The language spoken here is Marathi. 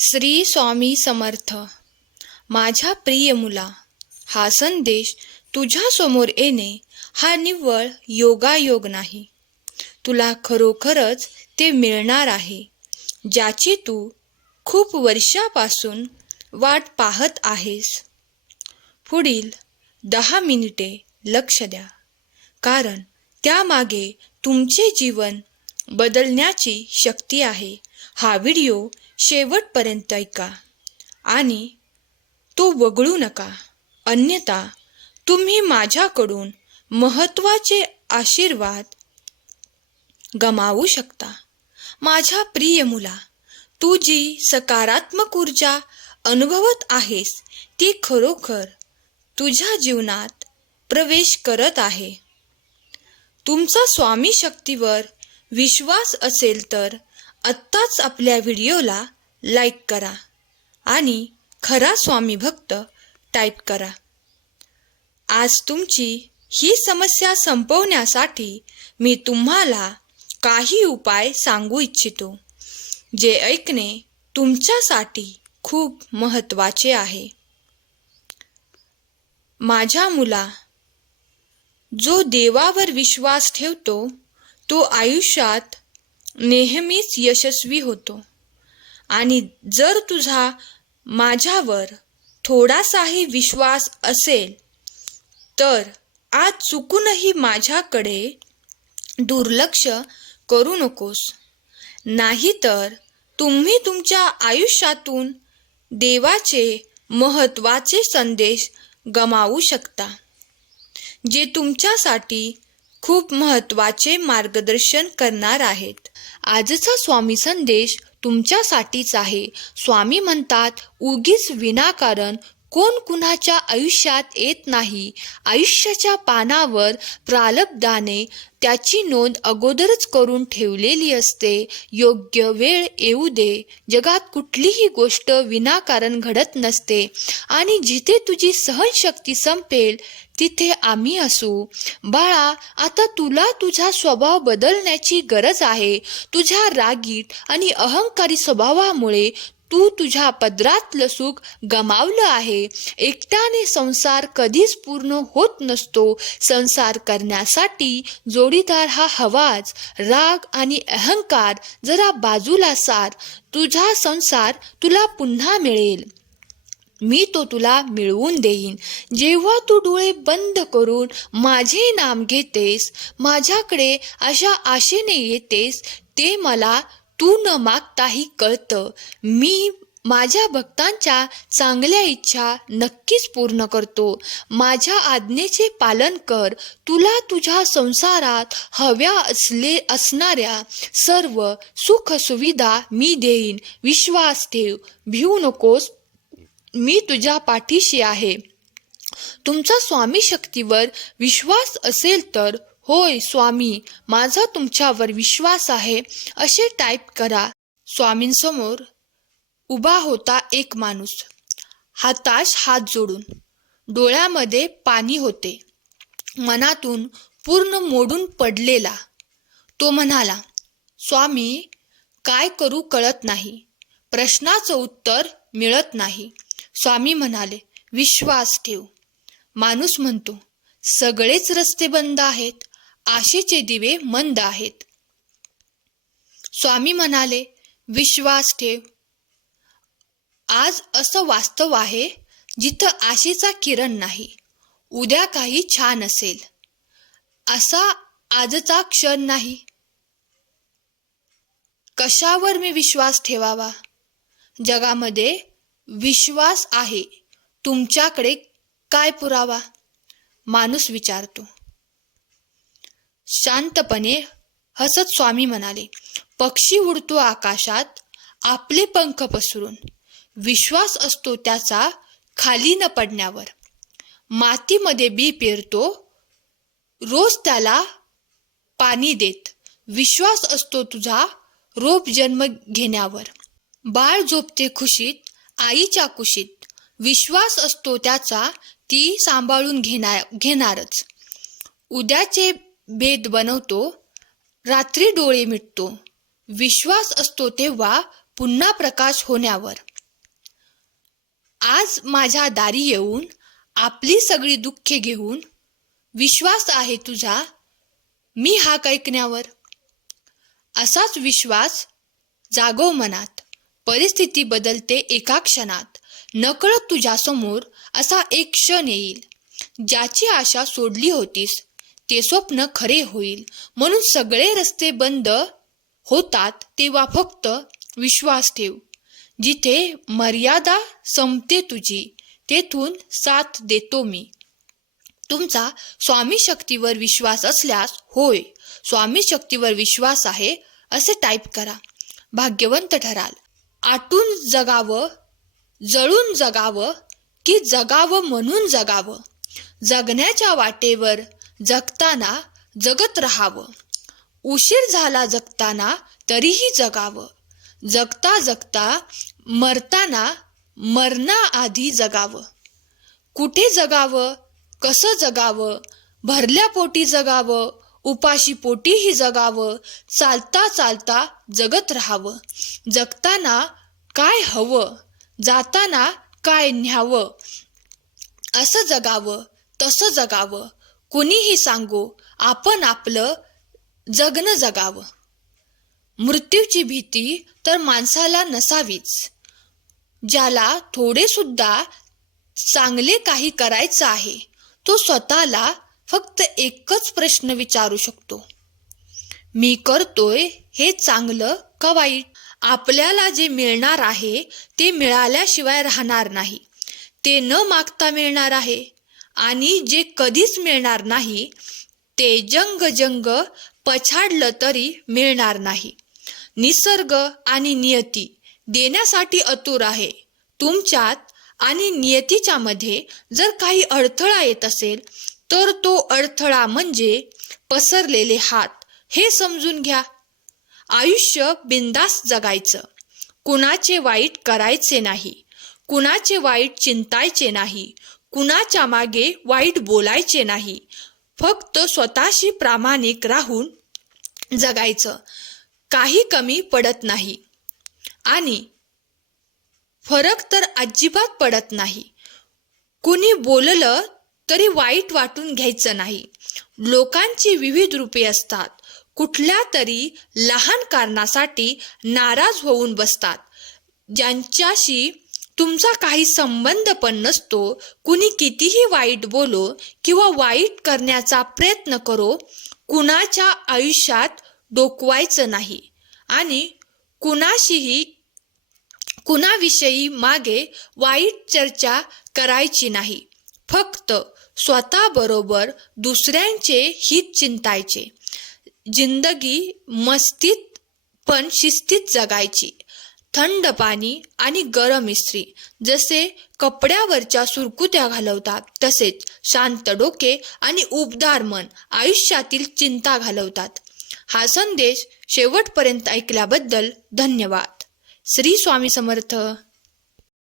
श्री स्वामी समर्थ. माझ्या प्रिय मुला हा संदेश तुझ्यासमोर येणे हा निव्वळ योगायोग नाही. तुला खरोखरच ते मिळणार आहे ज्याची तू खूप वर्षापासून वाट पाहत आहेस. पुढील दहा मिनिटे लक्ष द्या कारण त्यामागे तुमचे जीवन बदलण्याची शक्ती आहे. हा व्हिडिओ शेवटपर्यंत ऐका. आणि तो वगळू नका. अन्यथा तुम्ही माझ्याकडून महत्त्वाचे आशीर्वाद गमावू शकता. माझ्या प्रिय मुला तू जी सकारात्मक ऊर्जा अनुभवत आहेस ती खरोखर तुझ्या जीवनात प्रवेश करत आहे. तुमचा स्वामी शक्तीवर विश्वास असेल तर आत्ताच आपल्या व्हिडिओला लाईक करा आणि खरा स्वामी भक्त टाईप करा. आज तुमची ही समस्या संपवण्यासाठी मी तुम्हाला काही उपाय सांगू इच्छितो जे ऐकणे तुमच्यासाठी खूप महत्त्वाचे आहे. माझ्या मुला जो देवावर विश्वास ठेवतो तो आयुष्यात नेहमीच यशस्वी होतो. आणि जर तुझा माझ्यावर थोडासाही विश्वास असेल तर आज चुकूनही माझ्याकडे दुर्लक्ष करू नकोस. नाहीतर तुम्ही तुमच्या आयुष्यातून देवाचे महत्त्वाचे संदेश गमावू शकता जे तुमच्यासाठी खूप महत्त्वाचे मार्गदर्शन करणार आहेत. आजचा स्वामी संदेश तुमच्यासाठीच आहे. स्वामी म्हणतात उगीच विनाकारण कोण कुणाच्या आयुष्यात येत नाही आयुष्याच्या पानावर प्रालब्धाने त्याची नोंद अगोदरच करून ठेवलेली असते. योग्य वेळ येऊ दे. जगात कुठलीही गोष्ट विनाकारण घडत नसते. आणि जिथे तुझी सहनशक्ती संपेल तिथे आम्ही असू. बाळा आता तुला तुझा स्वभाव बदलण्याची गरज आहे. तुझ्या रागीट आणि अहंकारी स्वभावामुळे तू तुझ्या पदरातलं सुख गमावलं आहे. एकट्याने संसार कधीच पूर्ण होत नसतो. संसार करण्यासाठी जोडीदार हा हवाच. राग आणि अहंकार जरा बाजूला सार. तुझा संसार तुला पुन्हा मिळेल. मी तो तुला मिळवून देईन. जेव्हा तू डोळे बंद करून माझे नाम घेतेस माझ्याकडे अशा आशेने येतेस ते मला तू न मागताही कळतं. मी माझ्या भक्तांच्या चांगल्या इच्छा नक्कीच पूर्ण करतो. माझ्या आज्ञेचे पालन कर. तुला तुझ्या संसारात हव्या असले असणाऱ्या सर्व सुखसुविधा मी देईन. विश्वास ठेव. भिऊ नकोस. मी तुझ्या पाठीशी आहे. तुमचा स्वामी शक्तीवर विश्वास असेल तर होय स्वामी माझा तुमच्यावर विश्वास आहे असे टाईप करा. स्वामींसमोर उभा होता एक माणूस. हाताश हात जोडून. डोळ्यामध्ये पाणी होते. मनातून पूर्ण मोडून पडलेला. तो म्हणाला स्वामी काय करू कळत नाही. प्रश्नाचं उत्तर मिळत नाही. स्वामी म्हणाले विश्वास ठेव. माणूस म्हणतो सगळेच रस्ते बंद आहेत. आशेचे दिवे मंद आहेत. स्वामी म्हणाले विश्वास ठेव. आज असं वास्तव आहे जिथं आशेचा किरण नाही. उद्या काही छान असेल. असा आजचा क्षण नाही. कशावर मी विश्वास ठेवावा? जगामध्ये विश्वास आहे. तुमच्याकडे काय पुरावा? माणूस विचारतो. शांतपणे हसत स्वामी म्हणाले पक्षी उडतो आकाशात आपले पंख पसरून. विश्वास असतो त्याचा खाली न पडण्यावर. मातीमध्ये बी पेरतो रोज त्याला पाणी देत. विश्वास असतो तुझा रोप जन्म घेण्यावर. बाळ झोपते खुशीत आईच्या कुशीत. विश्वास असतो त्याचा ती सांभाळून घेणार घेणारच. उद्याचे भेद बनवतो रात्री डोळे मिटतो विश्वास असतो तेव्हा पुन्हा प्रकाश होण्यावर. आज माझ्या दारी येऊन आपली सगळी दुःखे घेऊन विश्वास आहे तुझा मी हाक ऐकण्यावर. असाच विश्वास जागो मनात परिस्थिती बदलते एका क्षणात. नकळत तुझ्यासमोर असा एक क्षण येईल ज्याची आशा सोडली होतीस ते स्वप्न खरे होईल. म्हणून सगळे रस्ते बंद होतात तेव्हा फक्त विश्वास ठेव. जिथे मर्यादा संपते तुझी तेथून साथ देतो मी. तुमचा स्वामी शक्तीवर विश्वास असल्यास होय स्वामी शक्तीवर विश्वास आहे असे टाईप करा. भाग्यवंत ठराल. आटून जगावं जळून जगावं की जगावं म्हणून जगावं? जगण्याच्या वाटेवर जगताना जगत राहावं. उशीर झाला जगताना तरीही जगावं. जगता जगता मरताना मरणाआधी जगावं. कुठे जगावं? कसं जगावं? भरल्या पोटी जगावं. उपाशी पोटीही जगावं. चालता चालता जगत राहावं. जगताना काय हवं? जाताना काय न्यावं? असं जगावं तसं जगावं. कुणीही सांगो आपण आपलं जगणं जगावं. मृत्यूची भीती तर माणसाला नसावीच. ज्याला थोडे सुद्धा चांगले काही करायचं आहे तो स्वतःला फक्त एकच प्रश्न विचारू शकतो. मी करतोय हे चांगलं का वाईट? आपल्याला जे मिळणार आहे ते मिळाल्याशिवाय राहणार नाही. ते न मागता मिळणार आहे. आणि जे कधीच मिळणार नाही ते जंग जंग पछाडलं तरी मिळणार नाही. निसर्ग आणि नियती देण्यासाठी अतुर आहे. तुमच्यात आणि नियतीच्या मध्ये जर काही अडथळा येत असेल तर तो अडथळा म्हणजे पसरलेले हात. हे समजून घ्या. आयुष्य बिंदास जगायचं. कुणाचे वाईट करायचे नाही. कुणाचे वाईट चिंतायचे नाही. कुणाच्या मागे वाईट बोलायचे नाही. फक्त स्वतःशी प्रामाणिक राहून जगायचं. काही कमी पडत नाही. आणि फरक तर अजिबात पडत नाही. कुणी बोललं तरी वाईट वाटून घ्यायचं नाही. लोकांची विविध रूपे असतात. कुठल्या तरी लहान कारणासाठी नाराज होऊन बसतात. ज्यांच्याशी तुमचा काही संबंध पण नसतो कुणी कितीही वाईट बोलो किंवा वाईट करण्याचा प्रयत्न करो कुणाच्या आयुष्यात डोकवायचं नाही. आणि कुणाशीही कुणाविषयी मागे वाईट चर्चा करायची नाही. फक्त स्वतःबरोबर दुसऱ्यांचे हित चिंतायचे. जिंदगी मस्तीत पण शिस्तीत जगायची. थंड पाणी आणि गरम इस्त्री जसे कपड्यावरच्या सुरकुत्या घालवतात तसेच शांत डोके आणि उबदार मन आयुष्यातील चिंता घालवतात. हा संदेश शेवटपर्यंत ऐकल्याबद्दल धन्यवाद. श्री स्वामी समर्थ.